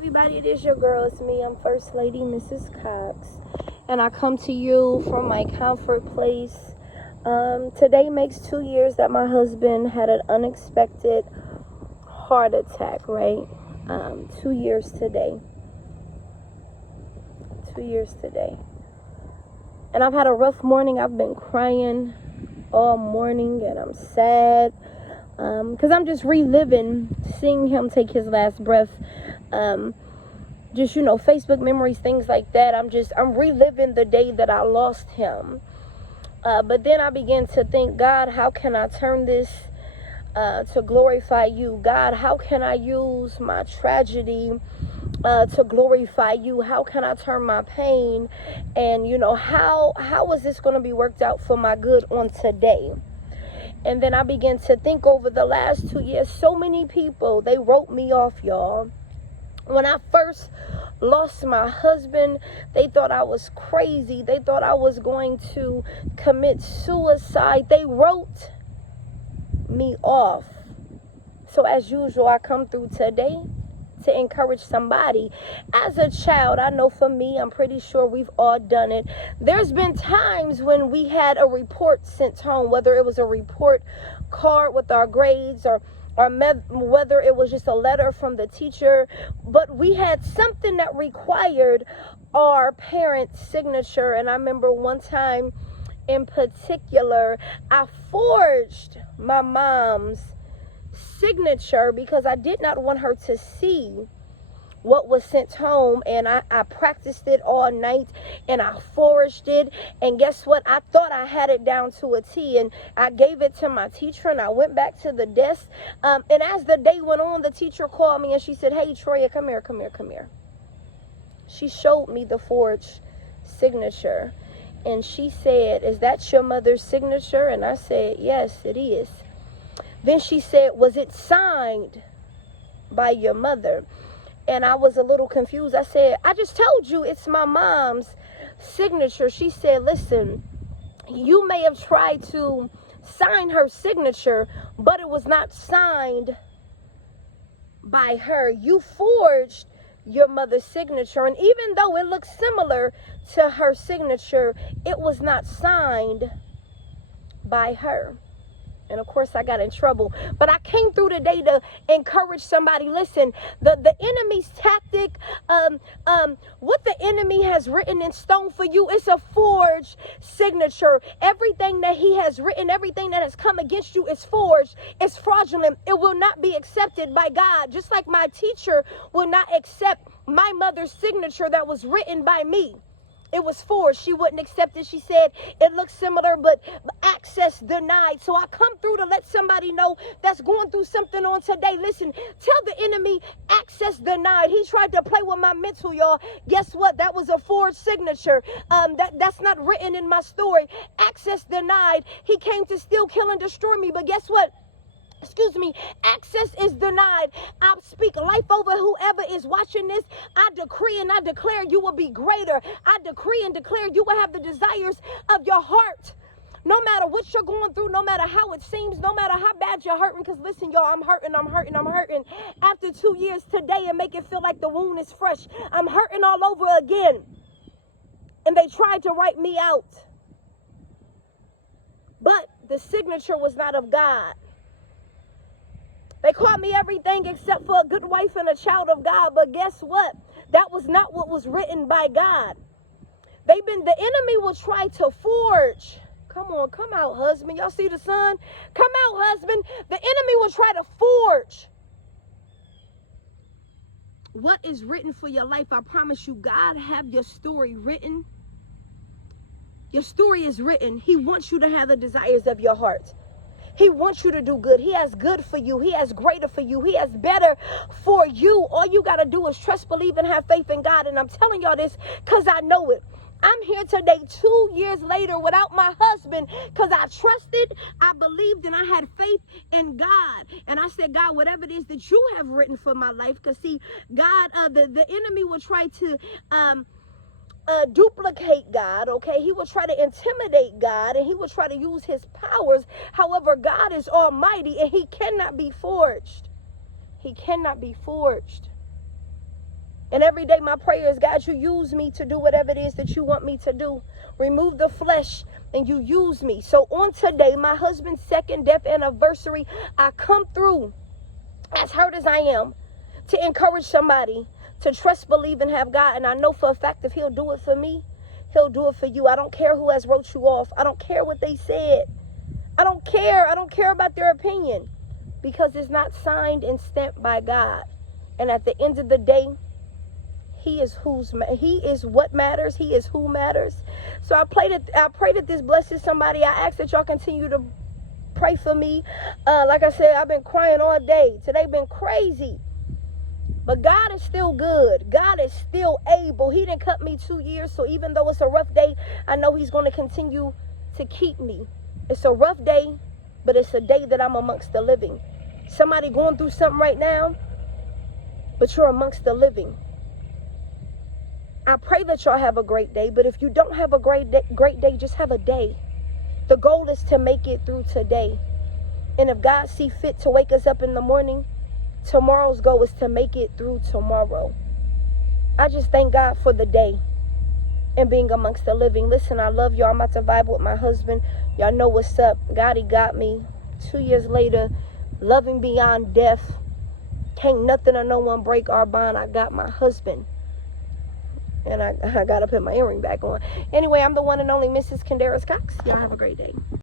everybody, it is your girl, it's me. I'm First Lady Mrs. Cox, and I come to you from my comfort place. Today makes 2 years that my husband had an unexpected heart attack, right? 2 years today. 2 years today. And I've had a rough morning. I've been crying all morning, and I'm sad. Because I'm just reliving seeing him take his last breath. Facebook memories, things like that. I'm reliving the day that I lost him. But then I began to think, God, how can I turn this to glorify you? God, how can I use my tragedy to glorify you? How can I turn my pain? And, how is this going to be worked out for my good on today? And then I began to think over the last 2 years, so many people, they wrote me off, y'all. When I first lost my husband, they thought I was crazy. They thought I was going to commit suicide. They wrote me off. So as usual, I come through today to encourage somebody. As a child, I know for me, I'm pretty sure we've all done it. There's been times when we had a report sent home, whether it was a report card with our grades or whether it was just a letter from the teacher, but we had something that required our parents' signature. And I remember one time in particular, I forged my mom's signature because I did not want her to see what was sent home, and I practiced it all night, and I forged it, and guess what? I thought I had it down to a T, and I gave it to my teacher, and I went back to the desk, and as the day went on, the teacher called me, and she said, "Hey, Troya, come here. She showed me the forged signature, and she said, "Is that your mother's signature?" And I said, "Yes, it is." Then she said, "Was it signed by your mother?" And I was a little confused. I said, "I just told you it's my mom's signature." She said, "Listen, you may have tried to sign her signature, but it was not signed by her. You forged your mother's signature. And even though it looks similar to her signature, it was not signed by her." And of course, I got in trouble. But I came through today to encourage somebody. Listen, the enemy's tactic, what the enemy has written in stone for you, it's a forged signature. Everything that he has written, everything that has come against you is forged. It's fraudulent. It will not be accepted by God. Just like my teacher will not accept my mother's signature that was written by me. It was forged. She wouldn't accept it. She said it looks similar, but access denied. So I come through to let somebody know that's going through something on today. Listen, tell the enemy access denied. He tried to play with my mental, y'all. Guess what? That was a forged signature. That's not written in my story. Access denied. He came to steal, kill, and destroy me. But guess what? Access is denied. I speak life over whoever is watching this. I decree and I declare you will be greater. I decree and declare you will have the desires of your heart. No matter what you're going through, no matter how it seems, no matter how bad you're hurting. Because listen, y'all, I'm hurting. After 2 years today, and make it feel like the wound is fresh. I'm hurting all over again. And they tried to write me out. But the signature was not of God. They called me everything except for a good wife and a child of God. But guess what? That was not what was written by God. The enemy will try to forge. Come on, come out, husband. Y'all see the sun? Come out, husband. The enemy will try to forge what is written for your life. I promise you, God have your story written. Your story is written. He wants you to have the desires of your heart. He wants you to do good. He has good for you. He has greater for you. He has better for you. All you got to do is trust, believe, and have faith in God. And I'm telling y'all this because I know it. I'm here today 2 years later without my husband because I trusted, I believed, and I had faith in God. And I said, God, whatever it is that you have written for my life, because see, God, the enemy will try to duplicate God, okay? He will try to intimidate God, and he will try to use his powers. However, God is almighty, and he cannot be forged. He cannot be forged. And every day my prayer is, God, you use me to do whatever it is that you want me to do. Remove the flesh and you use me. So on today, my husband's second death anniversary, I come through as hurt as I am to encourage somebody to trust, believe, and have God. And I know for a fact if he'll do it for me, he'll do it for you. I don't care who has wrote you off. I don't care what they said. I don't care. I don't care about their opinion, because it's not signed and stamped by God. And at the end of the day, he is what matters. He is who matters. So I pray that this blesses somebody. I ask that y'all continue to pray for me. Like I said, I've been crying all day. Today been crazy. But God is still good. God is still able. He didn't cut me 2 years. So even though it's a rough day, I know he's going to continue to keep me. It's a rough day, but it's a day that I'm amongst the living. Somebody going through something right now, but you're amongst the living. I pray that y'all have a great day. But if you don't have a great day, just have a day. The goal is to make it through today. And if God see fit to wake us up in the morning, tomorrow's goal is to make it through tomorrow. I just thank God for the day and being amongst the living. Listen, I love y'all. I'm about to vibe with my husband. Y'all know what's up. God, he got me. 2 years later, loving beyond death. Can't nothing or no one break our bond. I got my husband. And I got to put my earring back on. Anyway, I'm the one and only Mrs. Kendaris Cox. Y'all have a great day.